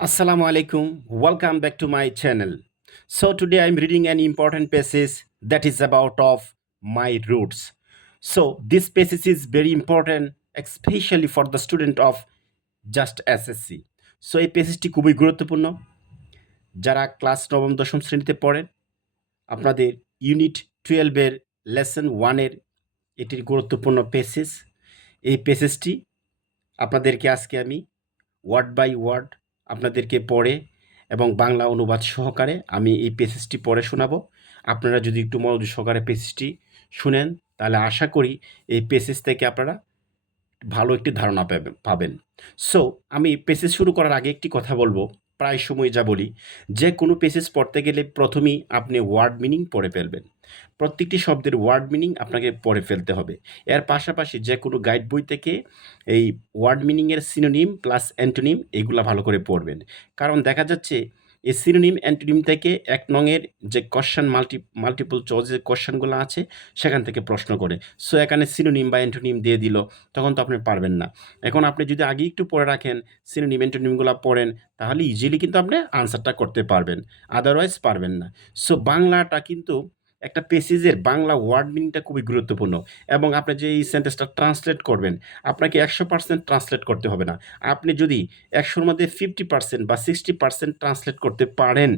Assalamu alaikum. Welcome back to my channel. So today I'm reading an important passage that is about of my roots. So this passage is very important, especially for the student of just SSC. So এই পেসেজটি খুবই গুরুত্বপূর্ণ যারা class নবম দশম শ্রেণীতে পড়েন আপনাদের unit 12 এর লেসন 1 এর এটির গুরুত্বপূর্ণ পেসেজ এই পেসেজটি আপনাদেরকে আজকে আমি ওয়ার্ড বাই ওয়ার্ড আপনাদেরকে পড়ে এবং বাংলা অনুবাদ সহকারে আমি এই পেসেজটি পড়ে শোনাবো। আপনারা যদি একটু মনোযোগ সহকারে পেসেজটি শুনেন তাহলে আশা করি এই পেসেজ থেকে আপনারা ভালো একটি ধারণা পাবেন। সো আমি পেসেজ শুরু করার আগে একটি কথা বলবো, প্রায় সময় যা বলি, যে কোনো পেসেজ পড়তে গেলে প্রথমেই আপনি ওয়ার্ড মিনিং পড়ে ফেলবেন। প্রত্যেকটি শব্দের ওয়ার্ড মিনিং আপনাকে পড়ে ফেলতে হবে। এর পাশাপাশি যে কোনো গাইড বই থেকে এই ওয়ার্ড মিনিংয়ের সিনোনিম প্লাস অ্যান্টোনিম এগুলা ভালো করে পড়বেন। কারণ দেখা যাচ্ছে এই সিনোনিম অ্যান্টোনিম থেকে ১ নংয়ের যে কোয়েশ্চেন মাল্টিপল চয়েসের কোয়েশ্চেনগুলো আছে সেখান থেকে প্রশ্ন করে। সো এখানে সিনোনিম বা অ্যান্টোনিম দিয়ে দিল, তখন তো আপনি পারবেন না। এখন আপনি যদি আগে একটু পড়ে রাখেন, সিনোনিম অ্যান্টোনিমগুলো পড়েন, তাহলে ইজিলি কিন্তু আপনি আনসারটা করতে পারবেন, আদারওয়াইজ পারবেন না। সো বাংলাটা কিন্তু একটা পেসেজের বাংলা ওয়ার্ড মিনিংটা খুবই গুরুত্বপূর্ণ এবং আপনি যে এই সেন্টেন্সটা ট্রান্সলেট করবেন, আপনাকে ১০০% ট্রান্সলেট করতে হবে না। আপনি যদি ১০০-র মধ্যে 50% বা 60% ট্রান্সলেট করতে পারেন,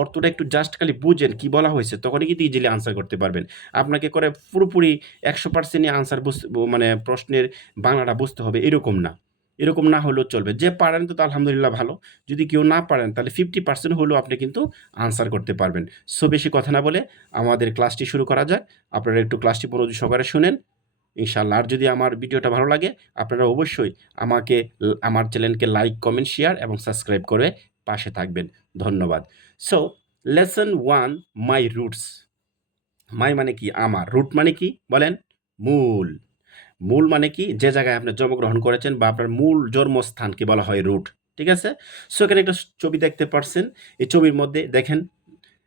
অর্থটা একটু জাস্ট খালি বুঝেন কী বলা হয়েছে, তখনই কিন্তু ইজিলি আনসার করতে পারবেন। আপনাকে করে পুরোপুরি ১০০%ই আনসার মানে প্রশ্নের বাংলাটা বুঝতে হবে এরকম না। এরকম না হলেও চলবে। যে পারেন তো আলহামদুলিল্লাহ ভালো। যদি কেউ না পারেন তাহলে 50% হলেও আপনি কিন্তু আনসার করতে পারবেন। সো বেশি কথা না বলে আমাদের ক্লাসটি শুরু করা যাক। আপনারা একটু ক্লাসটি মনোযোগ সহকারে শুনেন। ইনশাআল্লাহ। আর যদি আমার ভিডিওটা ভালো লাগে আপনারা অবশ্যই আমাকে আমার চ্যানেলকে লাইক, কমেন্ট, শেয়ার এবং সাবস্ক্রাইব করে পাশে থাকবেন। ধন্যবাদ। সো লেসন 1 মাই রুটস। মাই মানে কি? আমার। রুট মানে কি? বলেন? মূল। মূল মানে কি? যে জায়গায় আপনি জন্মগ্রহণ করেছেন বা আপনার মূল জন্মস্থানকে বলা হয় রুট। ঠিক আছে? সো এখানে একটা ছবি দেখতে পারছেন। এই ছবির মধ্যে দেখেন,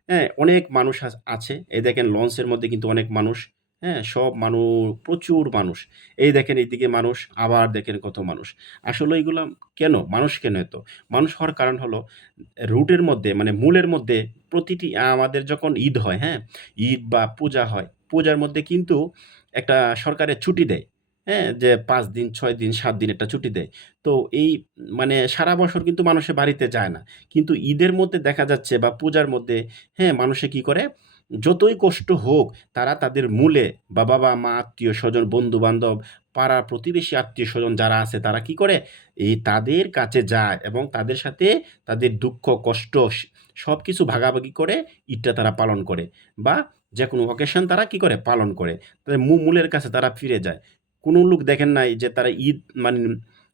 হ্যাঁ, অনেক মানুষ আছে। এই দেখেন লঞ্চের মধ্যে কিন্তু অনেক মানুষ, হ্যাঁ? সব প্রচুর মানুষ। এই দেখেন এইদিকে মানুষ, আবার দেখেন কত মানুষ। আসলে এগুলা কেন? মানুষ কেন এত? মানুষ হওয়ার কারণ হলো রুটের মধ্যে মানে মূলের মধ্যে প্রতিটি আমাদের যখন ঈদ হয়, হ্যাঁ? ঈদ বা পূজা হয়, পূজার মধ্যে কিন্তু একটা সরকারের ছুটি দেয়, হ্যাঁ? যে ৫ দিন, ৬ দিন, ৭ দিন একটা ছুটি দেয়। তো এই মানে সারা বছর কিন্তু মানুষের বাড়িতে যায় না। কিন্তু ঈদের মধ্যে দেখা যাচ্ছে বা পূজার মধ্যে, হ্যাঁ, মানুষে কি করে? যতই কষ্ট হোক তারা তাদের মূলে বা বাবা-মা, আত্মীয়-স্বজন, বন্ধু-বান্ধব, পাড়া প্রতিবেশী আত্মীয়-স্বজন যারা আছে তারা কি করে? এই তাদের কাছে যায় এবং তাদের সাথে তাদের দুঃখ, কষ্ট সবকিছু ভাগাভাগি করে ঈদটা তারা পালন করে বা যেকোনো অকেশন তারা কি করে? পালন করে। তাদের মূলের কাছে তারা ফিরে যায়। কোনো লোক দেখেন নাই যে তারা ঈদ মানে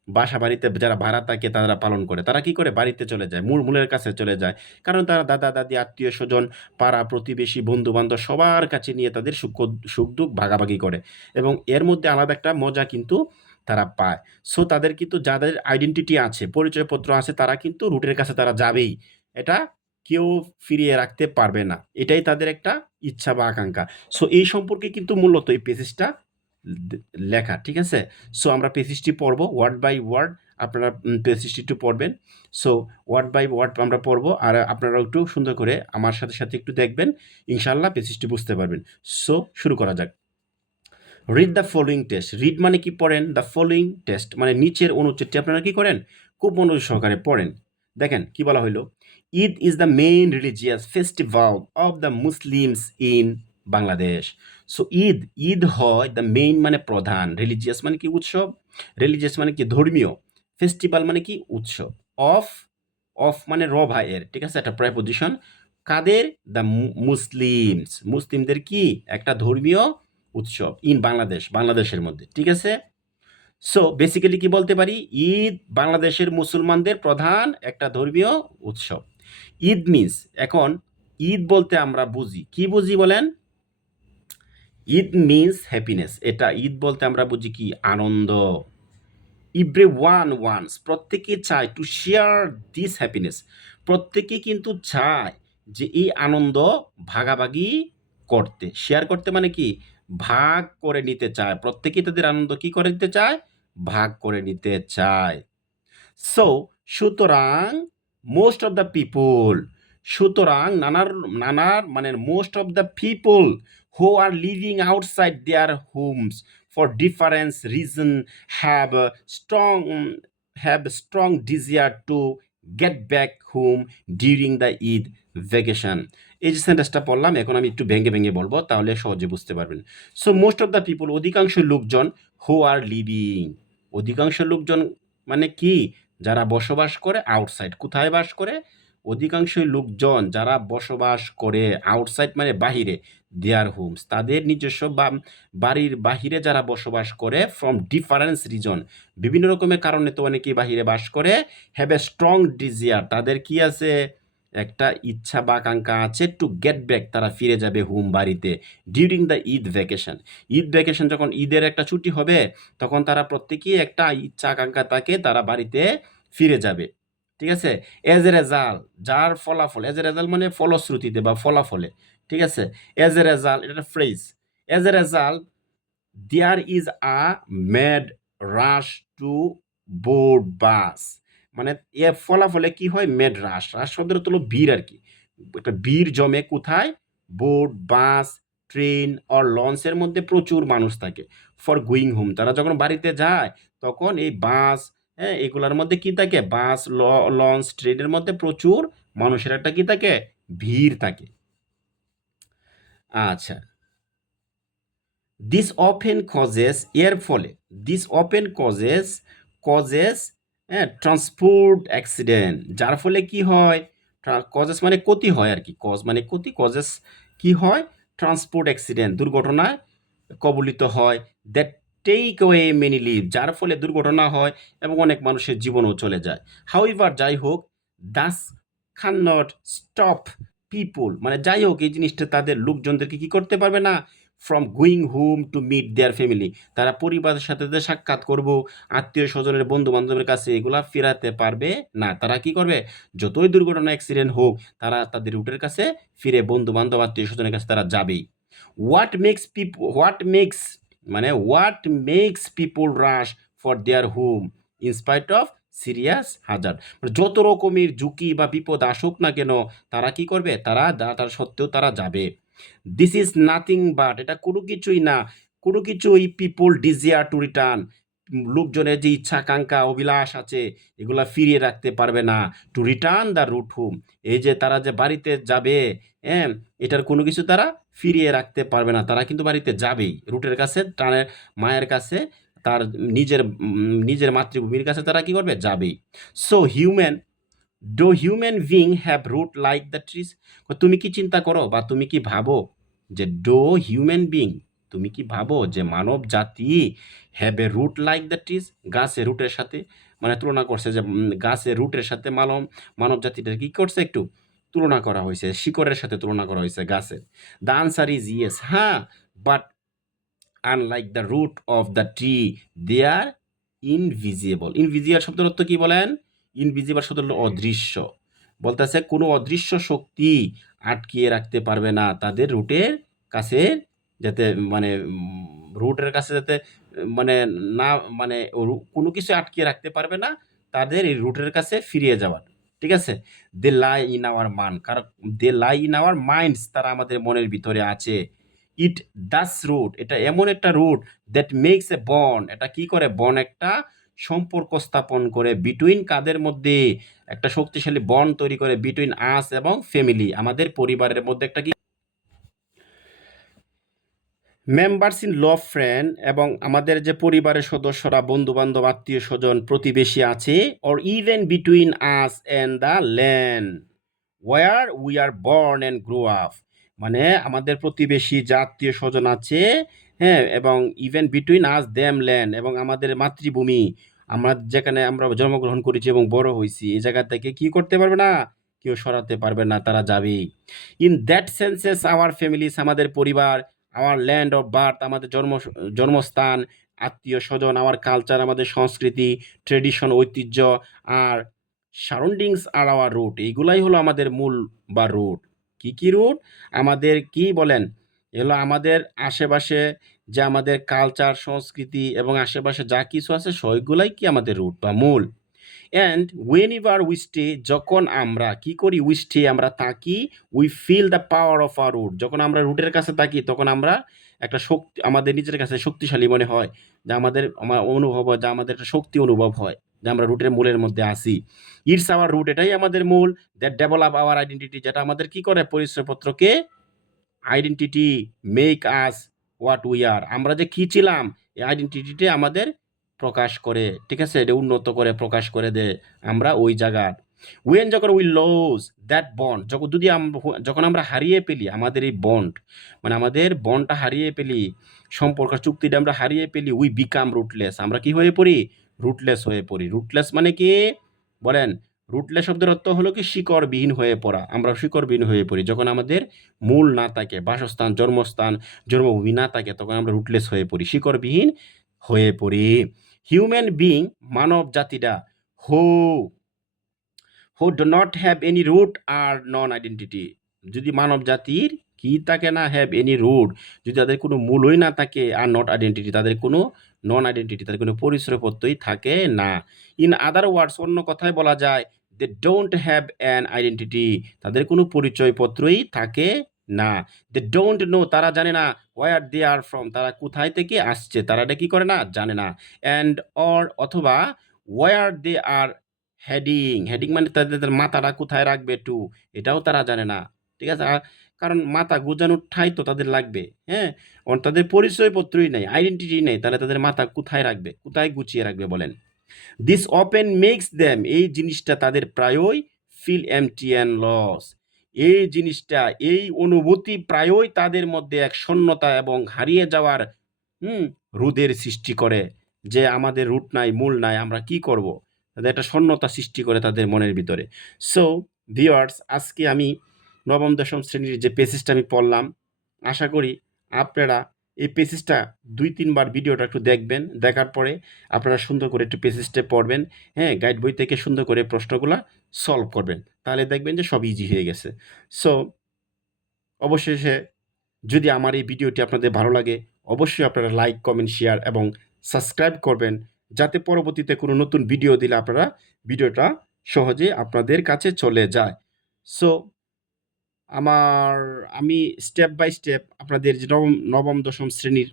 বাসা-বাড়িতে যারা ভাড়া থাকে তারা পালন করে। তারা কি করে? বাড়িতে চলে যায়। মূলের কাছে চলে যায়। কারণ তারা দাদা-দাদি, আত্মীয়-স্বজন, পাড়া প্রতিবেশী, বন্ধু-বান্ধব সবার কাছে নিয়ে তাদের সুখ-দুঃখ ভাগাভাগি করে এবং এর মধ্যে আলাদা একটা মজা কিন্তু তারা পায়। সো তাদের কিন্তু যাদের আইডেন্টিটি আছে, পরিচয়পত্র আছে তারা কিন্তু রুটের কাছে তারা যাবেই। এটা কেউ ফিরিয়ে রাখতে পারবে না। এটাই তাদের একটা ইচ্ছা বা আকাঙ্ক্ষা। সো এই সম্পর্কে কিন্তু মূলত এই পেসেজটা দে লেখা। ঠিক আছে? সো আমরা পেসেজটি পড়ব ওয়ার্ড বাই ওয়ার্ড। আপনারা পেসেজটি একটু পড়বেন। সো ওয়ার্ড বাই ওয়ার্ড আমরা পড়ব। আর আপনারাও একটু সুন্দর করে আমার সাথে একটু দেখবেন। ইনশাআল্লাহ পেসেজটি বুঝতে পারবেন। সো শুরু করা যাক। Read the following text. Read মানে কি? পড়েন। দ্য ফলোইং টেক্সট মানে নিচের অনুচ্ছেদটি আপনারা কি করেন? খুব মনোযোগ সহকারে পড়েন। দেখেন কি বলা হইল? Eid is the main religious festival of the Muslims in Bangladesh. So Eid হয় দ্য মেইন মানে প্রধান, রিলিজিয়াস মানে কি? উৎসব, রিলিজিয়াস মানে কি? ধর্মীয়, ফেস্টিভাল মানে কি? উৎসব, অফ অফ মানে এর, ঠিক আছে? একটা প্রেপোজিশন। কাদের? দ্য মুসলিমস, মুসলিমদের কি? একটা ধর্মীয় উৎসব ইন বাংলাদেশ, বাংলাদেশের মধ্যে, ঠিক আছে? সো বেসিক্যালি কি বলতে পারি? ঈদ বাংলাদেশের মুসলমানদের প্রধান একটা ধর্মীয় উৎসব। ঈদ মিনস, এখন ঈদ বলতে আমরা বুঝি কি? বুঝি বলেন? Eid means happiness. এটা ঈদ বলতে আমরা বুঝি কি? আনন্দ। এভরিওয়ান ওয়ান্টস, প্রত্যেকে চায় টু শেয়ার দিস হ্যাপিনেস, প্রত্যেকে কিন্তু চায় যে এই আনন্দ ভাগাভাগি করতে। শেয়ার করতে মানে কি? ভাগ করে নিতে চায়। প্রত্যেকেই তাদের আনন্দ কি করে নিতে চায়? ভাগ করে নিতে চায়। সো সুতরাং মোস্ট অফ দ্য পিপল, সুতরাং নানার মানে most of the people who are living outside their homes for difference reason have strong strong desire to get back home during the Eid vacation. এই যে সেন্টেন্সটা পড়লাম, এখন আমি একটু ভেঙে ভেঙে বলবো, তাহলে সহজে বুঝতে পারবেন। So most of the people, অধিকাংশ লোকজন, হু আর লিভিং, অধিকাংশ লোকজন মানে কি, যারা বসবাস করে আউটসাইড, কোথায় বাস করে, অধিকাংশ লোকজন যারা বসবাস করে আউটসাইড মানে বাহিরে, দেয়ার হোমস তাদের নিজস্ব বাড়ির বাহিরে যারা বসবাস করে, ফ্রম ডিফারেন্স রিজন বিভিন্ন রকমের কারণে তো অনেকেই বাহিরে বাস করে, হ্যাভ এ স্ট্রং ডিজিয়ার তাদের কি আছে, একটা ইচ্ছা বা আকাঙ্ক্ষা আছে, টু গেট ব্যাক তারা ফিরে যাবে হোম বাড়িতে, during the Eid vacation. Eid vacation যখন ঈদের একটা ছুটি হবে, তখন তারা প্রত্যেকেই একটা ইচ্ছা আকাঙ্ক্ষা থাকে, তারা বাড়িতে ফিরে যাবে। ঠিক আছে, এজ এ রেজাল্ট, যার ফলাফল, এজ এ রেজাল্ট মানে ফলশ্রুতিতে বা ফলাফলে। ঠিক আছে, এজ এ রেজাল্ট এটা একটা phrase. As a result there is a mad rush to board bus, মানে এ ফলাফলে কি হয়, ম্যাড রাশ, রাশ শব্দের তো হলো ভিড় আর কি, একটা ভিড় জমে কোথায়, বোর্ড বাস ট্রেন আর লঞ্চের মধ্যে প্রচুর মানুষ থাকে, ফর গোয়িং হোম তারা যখন বাড়িতে যায়, তখন এই বাস, হ্যাঁ এগুলার মধ্যে কি থাকে, বাস লঞ্চ ট্রেনের মধ্যে প্রচুর মানুষের একটা কি থাকে, ভিড় থাকে। আচ্ছা, দিস অফেন কজেস, এর ফলে, দিস অফেন কজেস, কজেস, হ্যাঁ ট্রান্সপোর্ট অ্যাক্সিডেন্ট, যার ফলে কি হয়, কজেস মানে ক্ষতি হয় আর কি, কজ মানে ক্ষতি, কজেস কি হয়, ট্রান্সপোর্ট অ্যাক্সিডেন্ট দুর্ঘটনায় কবলিত হয়, that take away many live, যার ফলে দুর্ঘটনা হয় এবং অনেক মানুষের জীবনও চলে যায়। হাউএভার, যাই হোক, দাস ক্যান নট স্টপ পিপুল, মানে যাই হোক এই জিনিসটা তাদের লোকজনদেরকে কি করতে পারবে না, from going home to meet their family, তারা পরিবারের সাথে যে সাক্ষাৎ করব, আত্মীয় স্বজনের বন্ধু বান্ধবের কাছে, এগুলা ফেরাতে পারবে না। তারা কি করবে, যতই দুর্ঘটনা অ্যাক্সিডেন্ট হোক, তারা তাদের রুটের কাছে ফিরে বন্ধু বান্ধব আত্মীয় স্বজনের কাছে তারা যাবেই। হোয়াট মেক্স মানে what makes people rush for their home in spite of serious hazard, যত রকমের ঝুঁকি বা বিপদ আসুক না কেন, তারা কি করবে, তারা তার সত্ত্বেও তারা যাবে। দিস ইজ নাথিং বাট, এটা কোনো কিছুই না, কোনো কিছুই পিপল ডিজিয়ার টু রিটার্ন, লোকজনের যে ইচ্ছা আকাঙ্ক্ষা অভিলাষ আছে, এগুলা ফিরিয়ে রাখতে পারবে না, to return the root home, এই যে তারা যে বাড়িতে যাবে, হ্যাঁ এটার কোনো কিছু তারা ফিরিয়ে রাখতে পারবে না, তারা কিন্তু বাড়িতে যাবেই, রুটের কাছে, টানের মায়ের কাছে, তার নিজের মাতৃভূমির কাছে তারা কি করবে, যাবেই। So human, do human being have root like the trees, তুমি কি চিন্তা করো বা তুমি কি ভাবো যে ডো হিউম্যান বিং, তুমি কি ভাবো যে মানব জাতি have a root like the trees, গাছের রুটের সাথে, মানে তুলনা করছে যে গাছের রুটের সাথে মানব জাতিটা কি করছে, একটু তুলনা করা হয়েছে, শিকড়ের সাথে তুলনা করা হয়েছে গাছের। দ্য আনসার ইজ ইয়েস, হ্যাঁ, but unlike the root of the tree they are invisible. Invisible শব্দের অর্থ কি বলেন, ইনভিজিবল শব্দ হলো অদৃশ্য, বলতেছে কোনো অদৃশ্য শক্তি আটকিয়ে রাখতে পারবে না তাদের রুটের কাছে, যাতে মানে রুটের কাছে যাতে মানে না, মানে কোনো কিছু আটকিয়ে রাখতে পারবে না তাদের এই রুটের কাছে ফিরিয়ে যাওয়ার। ঠিক আছে, দে লাই ইন আওয়ার মান, কারণ দে লাই ইন আওয়ার মাইন্ডস, তারা আমাদের মনের ভিতরে আছে। ইট দাস রুট, এটা এমন একটা root, that makes a bond, এটা কি করে, বন্ড একটা সম্পর্ক স্থাপন করে, বিটুইন কাদের মধ্যে, একটা শক্তিশালী বন্ড তৈরি করে, বিটুইন আস এবং ফ্যামিলি, আমাদের পরিবারের মধ্যে একটা কি মেম্বার্স ইন ল ফ্রেন্ড, এবং আমাদের যে পরিবারের সদস্যরা, বন্ধু বান্ধব আত্মীয় স্বজন প্রতিবেশী আছে, or even between us and the land where we are born and grow up, মানে আমাদের প্রতিবেশী যে আত্মীয় স্বজন আছে, হ্যাঁ, এবং even between us them land, এবং আমাদের মাতৃভূমি, আমরা যেখানে আমরা জন্মগ্রহণ করেছি এবং বড় হয়েছি, এই জায়গা থেকে কি করতে পারবে না, কেউ সরাতে পারবে না, তারা যাবেই। In that senses our families, আমাদের পরিবার, আওয়ার ল্যান্ড অফ বার্থ, আমাদের জন্মস্থান, আত্মীয় স্বজন, আওয়ার কালচার, আমাদের সংস্কৃতি, ট্রেডিশন ঐতিহ্য, আর সারাউন্ডিংস আর আওয়ার রুট, এইগুলাই হলো আমাদের মূল বা রুট। কি কি রুট, আমাদের কি বলেন, এগুলো আমাদের আশেপাশে যে আমাদের কালচার সংস্কৃতি এবং আশেপাশে যা কিছু আছে সবগুলাই কি আমাদের রুট বা মূল। And whenever we stay, যখন আমরা কি করি, উই স্টে আমরা তাকি, we feel the power of our root, যখন আমরা রুটের কাছে তাকি তখন আমরা একটা শক্তি আমাদের নিজের কাছে শক্তিশালী মনে হয়, যে আমার অনুভব হয়, যে আমাদের একটা শক্তি অনুভব হয়, যে আমরা রুটের মূলের মধ্যে আসি। ইটস আওয়ার রুট, এটাই আমাদের মূল, দ্যাট ডেভেলপ আওয়ার আইডেন্টিটি, যেটা আমাদের কি করে পরিচয়পত্রকে, identity make us what we are, আমরা যে কি ছিলাম এই আইডেন্টিটিতে আমাদের প্রকাশ করে, ঠিক আছে, এটা উন্নত করে প্রকাশ করে দেয় আমরা ওই জায়গার। ওয়েন যখন উই লুজ দ্যাট বন্ড, যখন আমরা হারিয়ে ফেলি আমাদের এই বন্ড, মানে আমাদের বন্ডটা হারিয়ে ফেলি, সম্পর্ক চুক্তিটা আমরা হারিয়ে ফেলি, উই বিকাম রুটলেস, আমরা কি হয়ে পড়ি, রুটলেস হয়ে পড়ি। রুটলেস মানে কি বলেন, রুটলেস শব্দের অর্থ হলো কি শিকড়বিহীন হয়ে পড়া, আমরা শিকড়বিহীন হয়ে পড়ি যখন আমাদের মূল না থাকে, বাসস্থান, জন্মস্থান, জন্মভূমি না থাকে, তখন আমরা রুটলেস হয়ে পড়ি, শিকড়বিহীন হয়ে পড়ি। হিউম্যান বিং, মানব জাতিরা, who who do not have any root আর নন আইডেন্টিটি, যদি মানব জাতির কি থাকে না, হ্যাভ এনি রুট, যদি তাদের কোনো মূলই না থাকে, আর নট আইডেন্টিটি, তাদের কোনো নন আইডেন্টিটি, তাদের কোনো পরিচয়পত্রই থাকে না। ইন আদার ওয়ার্ডস, অন্য কথায় বলা যায়, they don't have an identity, তাদের কোনো পরিচয়পত্রই থাকে না। দে ডোন্ট নো, তারা জানে না, ওয়ার দে আর ফ্রম, তারা কোথায় থেকে আসছে, তারা এটা কি করে না, জানে না। অ্যান্ড অর, অথবা where they are heading, heading মানে তাদের মাথাটা কোথায় রাখবে, টু, এটাও তারা জানে না, ঠিক আছে। কারণ মাথা গুজানোর ঠাঁই তো তাদের লাগবে, হ্যাঁ, তাদের পরিচয়পত্রই নেই, আইডেন্টিটি নেই, তাহলে তাদের মাথা কোথায় রাখবে, কোথায় গুছিয়ে রাখবে বলেন। দিস ওপেন মেক্স দেম, এই জিনিসটা তাদের প্রায়ই ফিল এমটি অ্যান্ড লস, এই জিনিসটা, এই অনুভূতি প্রায়ই তাদের মধ্যে এক শূন্যতা এবং হারিয়ে যাওয়ার রোধের সৃষ্টি করে, যে আমাদের রুট নাই, মূল নাই, আমরা কি করব, তাদের একটা শূন্যতা সৃষ্টি করে তাদের মনের ভিতরে। সো ভিউয়ার্স, আজকে আমি নবম দশম শ্রেণীর যে পেসেজটা আমি পড়লাম, আশা করি আপনারা এই পেসেজটা 2-3 বার ভিডিওটা একটু দেখবেন, দেখার পরে আপনারা সুন্দর করে একটু পেসেজটা পড়বেন, হ্যাঁ, গাইড বই থেকে সুন্দর করে প্রশ্নগুলা সলভ করবেন, তাহলে দেখবেন যে সব ইজি হয়ে গেছে। সো অবশেষে, যদি আমার এই ভিডিওটি আপনাদের ভালো লাগে, অবশ্যই আপনারা লাইক, কমেন্ট, শেয়ার এবং সাবস্ক্রাইব করবেন, যাতে পরবর্তীতে কোনো নতুন ভিডিও দিলে আপনারা ভিডিওটা সহজে আপনাদের কাছে চলে যায়। সো আমি স্টেপ বাই স্টেপ আপনাদের যে নবম দশম শ্রেণীর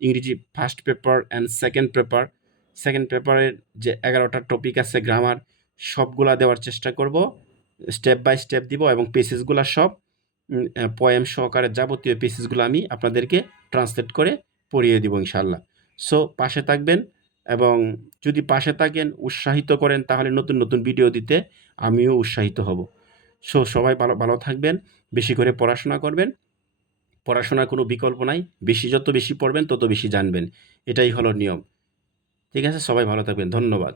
ইংরেজি ফার্স্ট পেপার অ্যান্ড সেকেন্ড পেপারের যে 11টা টপিক আছে গ্রামার, সবগুলা দেওয়ার চেষ্টা করব, স্টেপ বাই স্টেপ দিব, এবং পেসেজগুলা সব পোয়েম সহকারে যাবতীয় পেসেজগুলো আমি আপনাদেরকে ট্রান্সলেট করে পড়িয়ে দিব ইনশাল্লাহ। সো পাশে থাকবেন, এবং যদি পাশে থাকেন, উৎসাহিত করেন, তাহলে নতুন নতুন ভিডিও দিতে আমিও উৎসাহিত হব। সো সবাই ভালো ভালো থাকবেন, বেশি করে পড়াশোনা করবেন, পড়াশোনার কোনো বিকল্প নাই, যত বেশি পড়বেন তত বেশি জানবেন, এটাই হলো নিয়ম, ঠিক আছে। সবাই ভালো থাকবেন, ধন্যবাদ।